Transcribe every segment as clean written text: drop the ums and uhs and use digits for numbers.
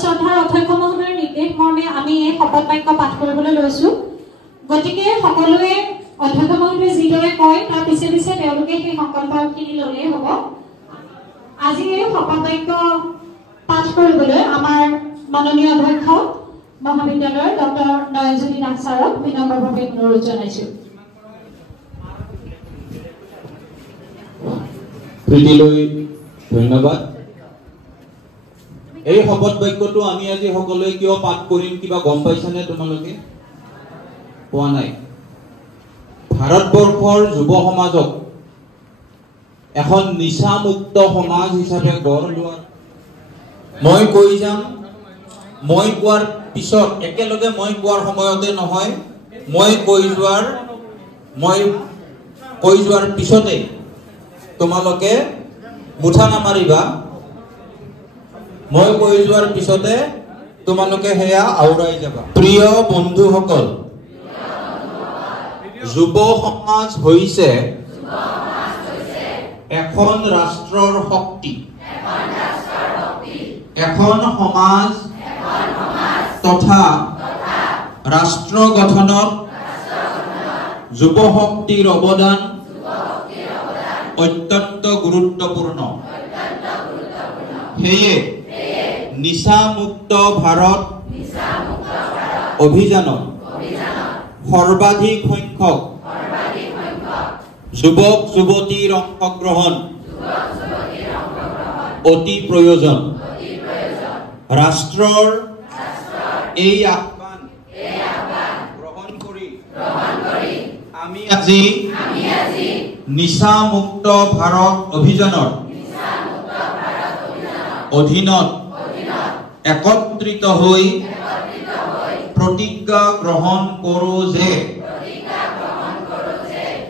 শ্ৰদ্ধাৰ অধ্যক্ষ মহোদয়ৰ নিৰ্দেশ মৰ্মে আমি এই শপত বাক্য পাঠ কৰিবলৈ লৈছো। গতিকে সকলোৱে অধ্যক্ষ মহোদয়ে যিদৰে কয় তাৰ পিছে পিছে তেওঁলোকে সেই সংকল্পখিনি ল'লেই হ'ব। আজি এই শপত বাক্য পাঠ কৰিবলৈ আমাৰ মাননীয় অধ্যক্ষ মহাবিদ্যালয়ৰ ডক্টৰ নয়নজ্যোতি দাস ছাৰক বিনম্ৰভাৱে অনুৰোধ জনাইছো। প্ৰীতিলৈ ধন্যবাদ। এই শপত বাক্যটো আমি আজি সকলোৱে কিয় পাঠ কৰিম কিবা গম পাইছানে তোমালোকে? পোৱা নাই। ভাৰতবৰ্ষৰ যুৱ সমাজক এখন নিচামুক্ত সমাজ হিচাপে গঢ় লোৱাৰ মই কৈ যাম। মই কোৱাৰ পিছত একেলগে মই কোৱাৰ সময়তে নহয়, মই কৈ যোৱাৰ পিছতে তোমালোকে মুঠা নামাৰিবা। মই কৈ যোৱাৰ পিছতে তোমালোকে সেয়া আওৰাই যাবা। প্ৰিয় বন্ধুসকল, যুৱ সমাজ হৈছে এখন ৰাষ্ট্ৰৰ শক্তি। এখন সমাজ তথা ৰাষ্ট্ৰ গঠনত যুৱ শক্তিৰ অৱদান অত্যন্ত গুৰুত্বপূৰ্ণ। সেয়ে নিচামুক্ত ভাৰত অভিযানত সৰ্বাধিক সংখ্যক যুৱক যুৱতীৰ অংশগ্ৰহণ অতি প্ৰয়োজন। ৰাষ্ট্ৰৰ এই আহ্বান গ্ৰহণ কৰি আমি আজি নিচামুক্ত ভাৰত অভিযানৰ অধীনত একত্ৰিত হৈ প্ৰতিজ্ঞা গ্ৰহণ কৰোঁ যে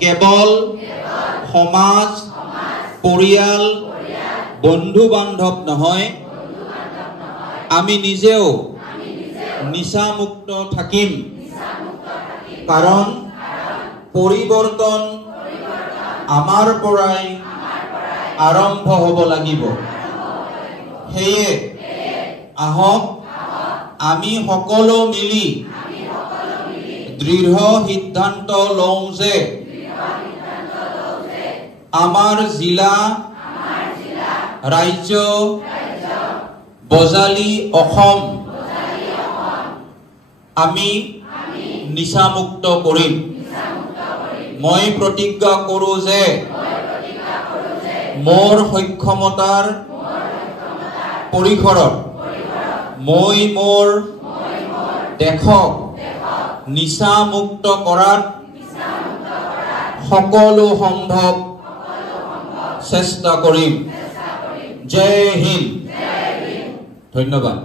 কেৱল সমাজ, পৰিয়াল, বন্ধু বান্ধৱ নহয়, আমি নিজেও নিচামুক্ত থাকিম। কাৰণ পৰিৱৰ্তন আমাৰ পৰাই আৰম্ভ হ'ব লাগিব। সেয়ে আহক আমি সকলো মিলি দৃঢ় সিদ্ধান্ত লওঁ যে আমাৰ জিলা, ৰাজ্য, বজালি অসম আমি নিচামুক্ত কৰিম। মই প্ৰতিজ্ঞা কৰোঁ যে মোৰ সক্ষমতাৰ পৰিসৰত মই মোৰ দেশক নিচামুক্ত কৰাত সকলো সম্ভৱ চেষ্টা কৰিম। জয় হিন্দ। ধন্যবাদ।